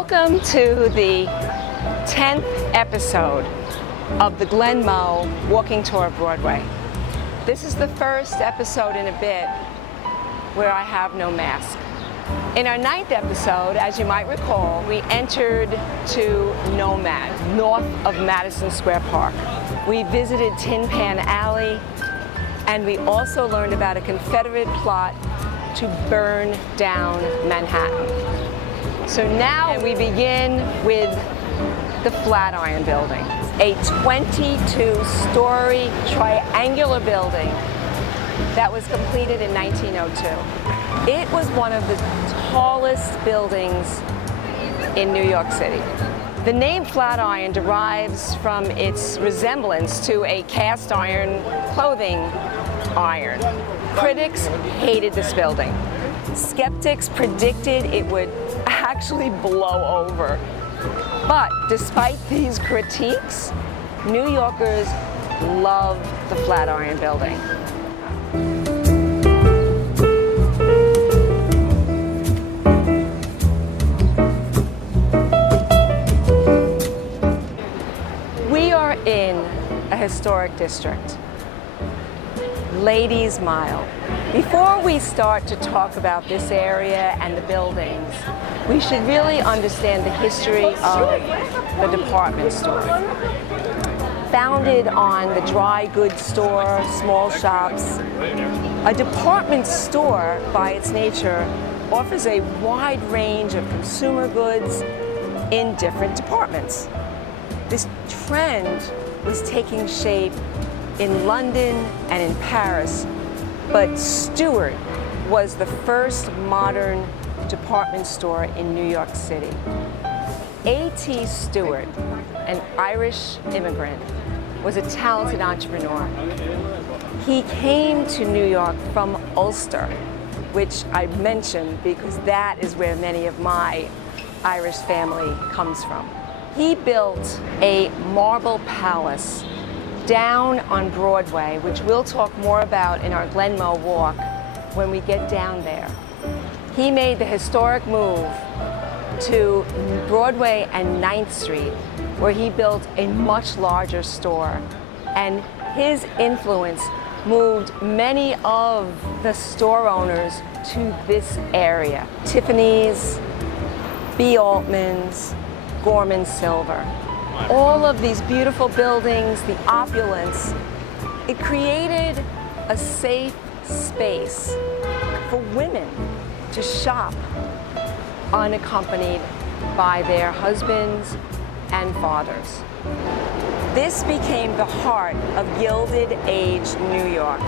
Welcome to the 10th episode of the Glen Moe Walking Tour Broadway. This is the first episode in a bit where I have no mask. In our 9th episode, as you might recall, we entered to Nomad, north of Madison Square Park. We visited Tin Pan Alley, and we also learned about a Confederate plot to burn down Manhattan. So now we begin with the Flatiron Building, a 22-story triangular building that was completed in 1902. It was one of the tallest buildings in New York City. The name Flatiron derives from its resemblance to a cast iron clothing iron. Critics hated this building. Skeptics predicted it would actually blow over. But despite these critiques, New Yorkers love the Flatiron Building. We are in a historic district, Ladies Mile. Before we start to talk about this area and the buildings, we should really understand the history of the department store. Founded on the dry goods store, small shops, a department store, by its nature, offers a wide range of consumer goods in different departments. This trend was taking shape in London and in Paris, but Stewart was the first modern department store in New York City. A.T. Stewart, an Irish immigrant, was a talented entrepreneur. He came to New York from Ulster, which I mention because that is where many of my Irish family comes from. He built a marble palace down on Broadway, which we'll talk more about in our Glen Moe walk when we get down there. He made the historic move to Broadway and 9th Street, where he built a much larger store. And his influence moved many of the store owners to this area. Tiffany's, B. Altman's, Gorman Silver. All of these beautiful buildings, the opulence, it created a safe space for women to shop unaccompanied by their husbands and fathers. This became the heart of Gilded Age New York.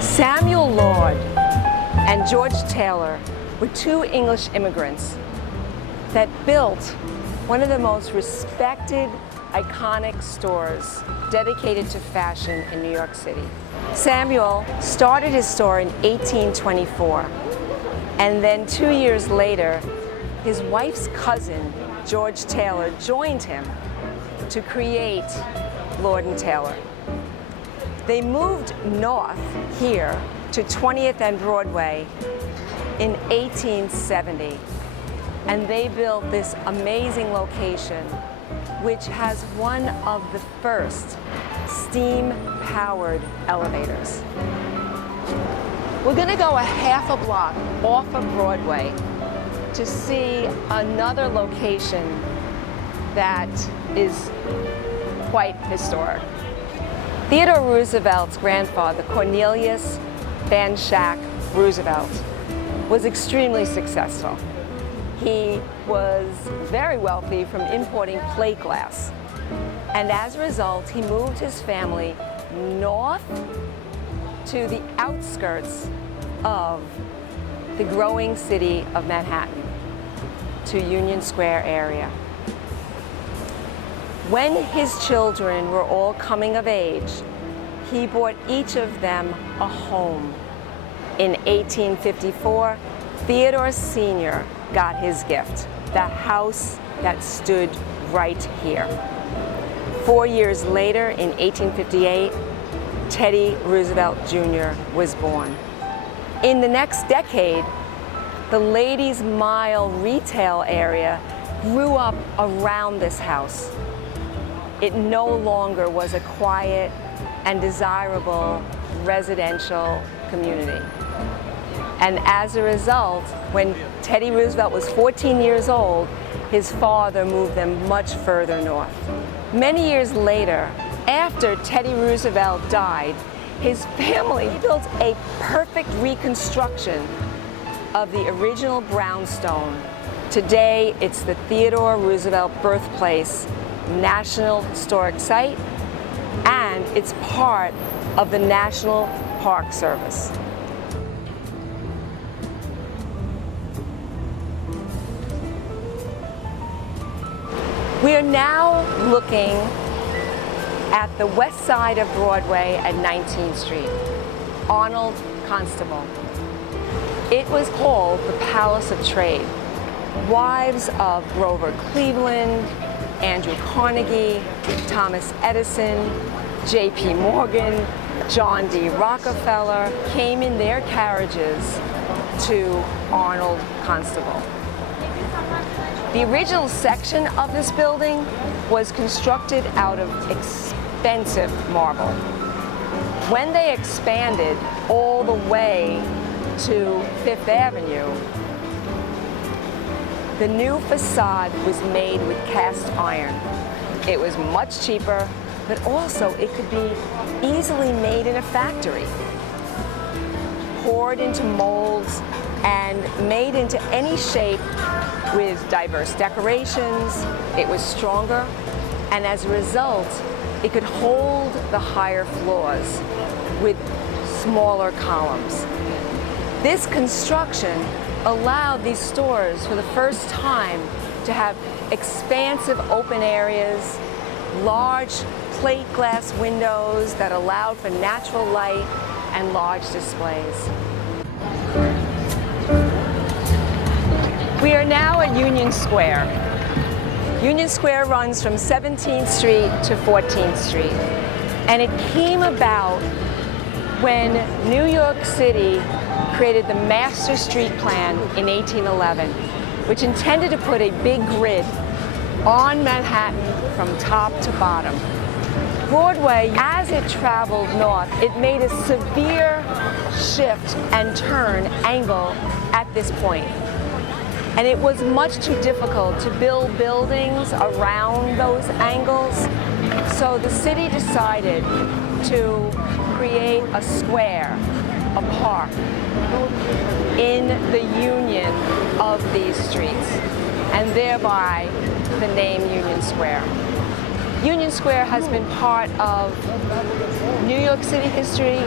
Samuel Lord and George Taylor were two English immigrants that built one of the most respected, iconic stores dedicated to fashion in New York City. Samuel started his store in 1824, and then 2 years later, his wife's cousin, George Taylor, joined him to create Lord & Taylor. They moved north here to 20th and Broadway in 1870, and they built this amazing location, which has one of the first steam-powered elevators. We're going to go a half a block off of Broadway to see another location that is quite historic. Theodore Roosevelt's grandfather, Cornelius Van Schack Roosevelt, was extremely successful. He was very wealthy from importing plate glass. And as a result, he moved his family north to the outskirts of the growing city of Manhattan, to Union Square area. When his children were all coming of age, he bought each of them a home. In 1854, Theodore Sr. got his gift, the house that stood right here. 4 years later, in 1858, Teddy Roosevelt Jr. was born. In the next decade, the Ladies' Mile retail area grew up around this house. It no longer was a quiet and desirable residential community. And as a result, when Teddy Roosevelt was 14 years old, his father moved them much further north. Many years later, after Teddy Roosevelt died, his family built a perfect reconstruction of the original brownstone. Today, it's the Theodore Roosevelt Birthplace National Historic Site, and it's part of the National Park Service. We are now looking at the west side of Broadway at 19th Street, Arnold Constable. It was called the Palace of Trade. Wives of Grover Cleveland, Andrew Carnegie, Thomas Edison, J.P. Morgan, John D. Rockefeller came in their carriages to Arnold Constable. The original section of this building was constructed out of expensive marble. When they expanded all the way to Fifth Avenue, the new facade was made with cast iron. It was much cheaper, but also it could be easily made in a factory, poured into molds and made into any shape with diverse decorations. It was stronger, and as a result, it could hold the higher floors with smaller columns. This construction allowed these stores for the first time to have expansive open areas, large plate glass windows that allowed for natural light, and large displays. We are now at Union Square. Union Square runs from 17th Street to 14th Street. And it came about when New York City created the Master Street Plan in 1811, which intended to put a big grid on Manhattan from top to bottom. Broadway, as it traveled north, it made a severe shift and turn angle at this point. And it was much too difficult to build buildings around those angles. So the city decided to create a square, a park, in the union of these streets, and thereby the name Union Square. Union Square has been part of New York City history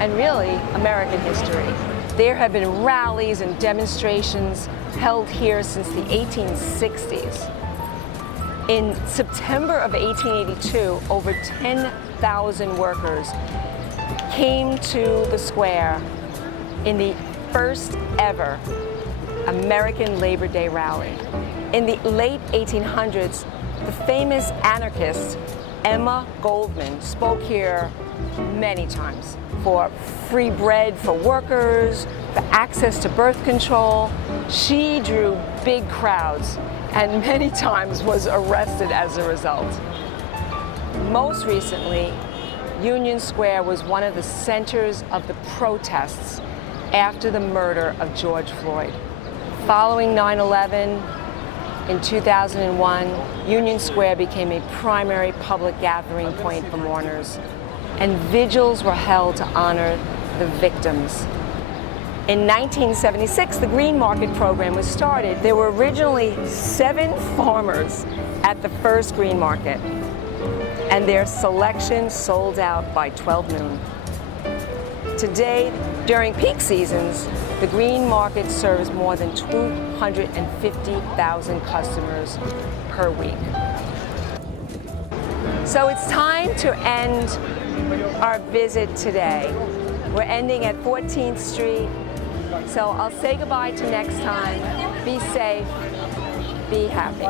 and really American history. There have been rallies and demonstrations held here since the 1860s. In September of 1882, over 10,000 workers came to the square in the first ever American Labor Day rally. In the late 1800s, the famous anarchist Emma Goldman spoke here many times for free bread for workers, for access to birth control. She drew big crowds and many times was arrested as a result. Most recently, Union Square was one of the centers of the protests after the murder of George Floyd. Following 9/11, in 2001, Union Square became a primary public gathering point for mourners, and vigils were held to honor the victims. In 1976, the Green Market program was started. There were originally 7 farmers at the first Green Market, and their selection sold out by 12 noon. Today, during peak seasons, the Green Market serves more than 250,000 customers per week. So it's time to end our visit today. We're ending at 14th Street. So I'll say goodbye to next time. Be safe, be happy.